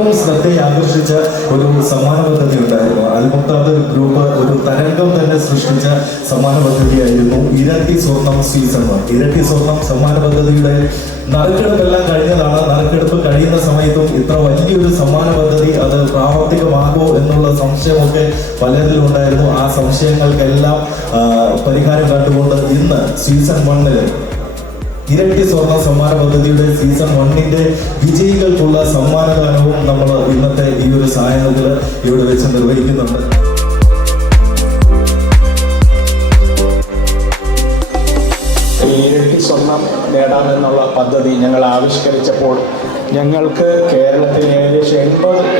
ഏറ്റവും ശ്രദ്ധയെ ആകർഷിച്ച ഒരു സമ്മാന പദ്ധതി ഉണ്ടായിരുന്നു. അൽമുക്താദ് ഗ്രൂപ്പ് ഒരു തരംഗം തന്നെ സൃഷ്ടിച്ച സമ്മാന പദ്ധതിയായിരുന്നു ഇരട്ടി സ്വർണം സീസൺ 1. ഇരട്ടി സ്വർണം സമ്മാന പദ്ധതിയുടെ നറുക്കെടുപ്പെല്ലാം കഴിഞ്ഞതാണ്. നറുക്കെടുപ്പ് കഴിയുന്ന സമയത്തും ഇത്ര വലിയൊരു സമ്മാന പദ്ധതി അത് പ്രാവർത്തികമാകുമോ എന്നുള്ള സംശയമൊക്കെ പലരിലും ഉണ്ടായിരുന്നു. ആ സംശയങ്ങൾക്കെല്ലാം പരിഹാരം കണ്ടുകൊണ്ട് ഇന്ന് സീസൺ 1 ഇരട്ടി സ്വർണ്ണ സമ്മാന പദ്ധതിയുടെ സീസൺ 1 വിജയികൾക്കുള്ള സമ്മാനദാനവും നമ്മൾ ഇന്നത്തെ ഈ ഒരു സായാഹ്നത്തിൽ ഇവിടെ വെച്ച് നിർവഹിക്കുന്നുണ്ട്. ഇരട്ടി സ്വർണം നേടാമെന്നുള്ള പദ്ധതി ഞങ്ങൾ ആവിഷ്കരിച്ചപ്പോൾ ഞങ്ങൾക്ക് കേരളത്തിൽ ഏകദേശം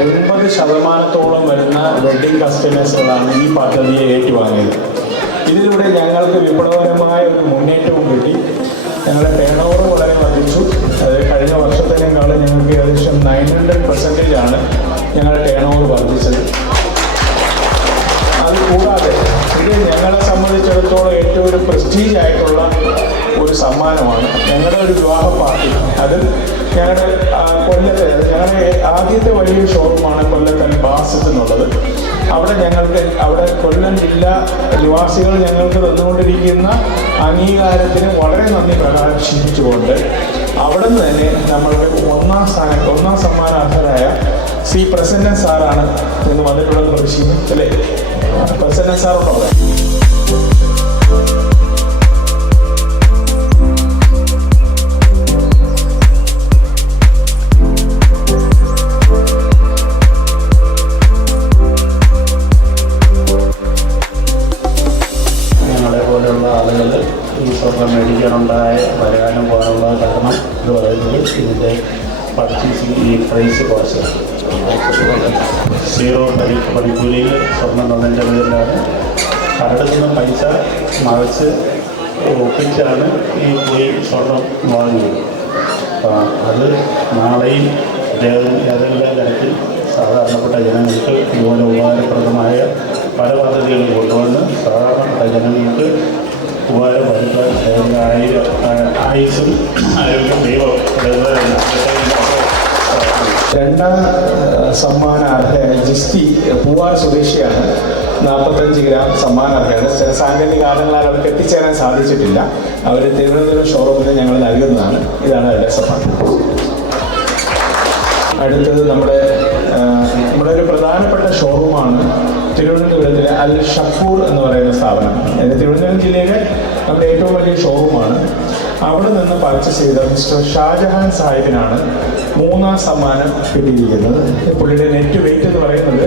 80% വരുന്ന വെഡ്ഡിംഗ് കസ്റ്റമേഴ്സുകളാണ് ഈ പദ്ധതിയെ ഏറ്റുവാങ്ങിയത്. ഇതിലൂടെ ഞങ്ങൾക്ക് വിപ്ലവകരമായ ഒരു മുന്നേറ്റവും കിട്ടി. ഞങ്ങളുടെ ടേൺ ഓവർ വളരെ വർദ്ധിച്ചു. അത് കഴിഞ്ഞ വർഷത്തിനേക്കാളും ഞങ്ങൾക്ക് ഏകദേശം 900% ഞങ്ങളുടെ ടേൺ ഓവർ വർദ്ധിച്ചത്. അതുകൂടാതെ ഇത് ഞങ്ങളെ സംബന്ധിച്ചിടത്തോളം ഏറ്റവും ഒരു പ്രസ്റ്റീജ് ആയിട്ടുള്ള ഒരു സമ്മാനമാണ്. ഞങ്ങളുടെ ഒരു വിവാഹ പാർട്ടി അത് ഞങ്ങളുടെ കൊല്ലത്തെ ഞങ്ങളുടെ ആദ്യത്തെ വലിയ ഷോറൂമാണ് കൊല്ലത്തെ ബാസിത്ത് എന്നുള്ളത്. അവിടെ കൊല്ലം ജില്ലാ നിവാസികൾ ഞങ്ങൾക്ക് തന്നുകൊണ്ടിരിക്കുന്ന അംഗീകാരത്തിന് വളരെ നന്ദി പ്രകാശിപ്പിച്ചുകൊണ്ട് അവിടെ നിന്ന് തന്നെ നമ്മളുടെ ഒന്നാം സമ്മാനാർഹരായ സി പ്രസന്നൻ സാറാണ് ഇന്ന് വന്നിട്ടുള്ളത്. പ്രതീക്ഷിക്കുന്നു അല്ലേ? പ്രസന്നൻ സാറുള്ളത് ആളുകൾ ഈ സ്വർണം മേടിക്കാനുണ്ടായ വരുമാനം പോകാനുള്ള കാരണം എന്ന് പറയുന്നത് ഇതിൻ്റെ പർച്ചേസിങ് ഈ പ്രൈസ് കുറച്ച് 0 പണിക്കൂലിയിൽ സ്വർണം തന്നതിൻ്റെ പേരിലാണ് കരടുന്ന പൈസ മറിച്ച് ഒപ്പിച്ചാണ് ഈ പോയി സ്വർണം വാങ്ങിയത്. അത് നാളെയും ഏതെങ്കിലും തരത്തിൽ സാധാരണപ്പെട്ട ജനങ്ങൾക്ക് ഇതുപോലെ ഉപകാരപ്രദമായ പല പദ്ധതികളും കൊണ്ടുവന്ന് സാധാരണപ്പെട്ട ജനങ്ങൾക്ക് ഉപകാരപ്പെടുത്താൻ ആയുസ്സും ആരോഗ്യം ദൈവം. രണ്ടാം സമ്മാനാർഹയായ ജിസ്റ്റി പൂവാർ സ്വദേശിയാണ്. 45 ഗ്രാം സമ്മാനാർഹയാണ്. ചില സാങ്കേതിക കാരണങ്ങളാൽ അവർക്ക് എത്തിച്ചേരാൻ സാധിച്ചിട്ടില്ല. അവർ തിരുവനന്തപുരം ഷോറൂമിൽ ഞങ്ങൾ നൽകുന്നതാണ്. ഇതാണ് അവരുടെ സമ്മാനം. അടുത്തത് നമ്മുടെ ഒരു പ്രധാനപ്പെട്ട ഷോറൂമാണ് തിരുവനന്തപുരത്തിലെ അൽ ഷക്കൂർ എന്ന് പറയുന്ന സ്ഥാപനം. തിരുവനന്തപുരം ജില്ലയിലെ നമ്മുടെ ഏറ്റവും വലിയ ഷോറൂമാണ്. അവിടെ നിന്ന് പർച്ചേസ് ചെയ്ത മിസ്റ്റർ ഷാജഹാൻ സാഹിബിനാണ് 3ാം സമ്മാനം കിട്ടിയിരിക്കുന്നത്. പുള്ളിയുടെ നെറ്റ് വെയിറ്റ് എന്ന് പറയുന്നത്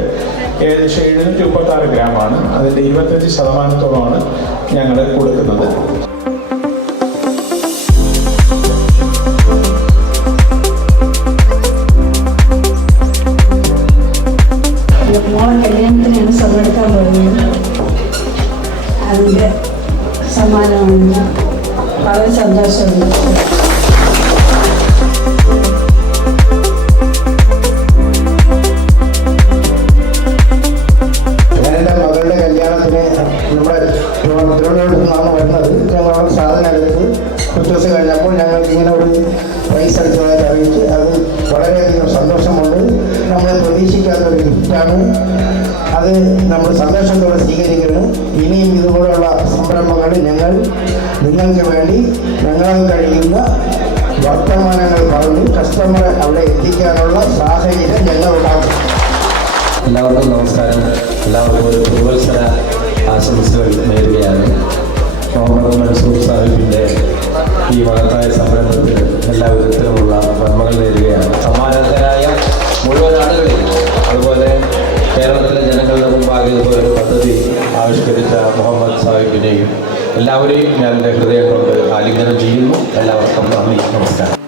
ഏകദേശം 736 ഗ്രാമാണ്. അതിൻ്റെ 25% ഞങ്ങൾ കൊടുക്കുന്നത്. മോളെ കല്യാണത്തിനാണ് സ്വർണ്ണം എടുക്കാൻ പോകുന്നത്. അതിൻ്റെ സമ്മാനമാണ്. വളരെ സന്തോഷമുണ്ട്. എൻ്റെ മകളുടെ കല്യാണത്തിന് നമ്മുടെ തിരുവനന്തപുരത്ത് നിന്നാണ് വരുന്നത്. ഞങ്ങൾ സാധനം എടുത്ത് 10 ദിവസം കഴിഞ്ഞപ്പോൾ ഞങ്ങൾക്ക് ഇങ്ങനെ ഒരു പ്രൈസ് എടുത്തതായിട്ട് അറിയിച്ച് അത് വളരെയധികം സന്തോഷമുണ്ട്. നമ്മൾ പ്രതീക്ഷിക്കാത്തൊരു ഗിഫ്റ്റാണ്. അത് നമ്മൾ സന്തോഷത്തോടെ സ്വീകരിക്കുന്നു. ഇനിയും ഇതുപോലുള്ള സംരംഭങ്ങൾ നിങ്ങൾക്ക് വേണ്ടി ഞങ്ങളാൽ കഴിയുന്ന വർത്തമാനങ്ങൾ പറഞ്ഞ് കസ്റ്റമറെ അവിടെ എത്തിക്കാനുള്ള സാഹചര്യം ഞങ്ങളുണ്ടാകും. എല്ലാവർക്കും നമസ്കാരം. എല്ലാവർക്കും ഒരു പുതുവത്സര ആശംസകൾ നേരുകയാണ്. മുഹമ്മദ് മൻസൂർ സാഹിബിൻ്റെ ഈ മഹത്തായ സംരംഭത്തിന് എല്ലാവിധത്തിലുമുള്ള നന്മകൾ നേരുകയാണ്. സമ്മാനകരായ മുഴുവൻ ആളുകളെയും അതുപോലെ കേരളത്തിലെ ജനങ്ങളുടെ മുമ്പാകെ ഇതുപോലൊരു പദ്ധതി ആവിഷ്കരിച്ച മുഹമ്മദ് സാഹിബിനെയും എല്ലാവരെയും ഞാൻ എൻ്റെ ഹൃദയം കൊണ്ട് ആലിംഗനം ചെയ്യുന്നു. എല്ലാവർക്കും നന്ദി, നമസ്കാരം.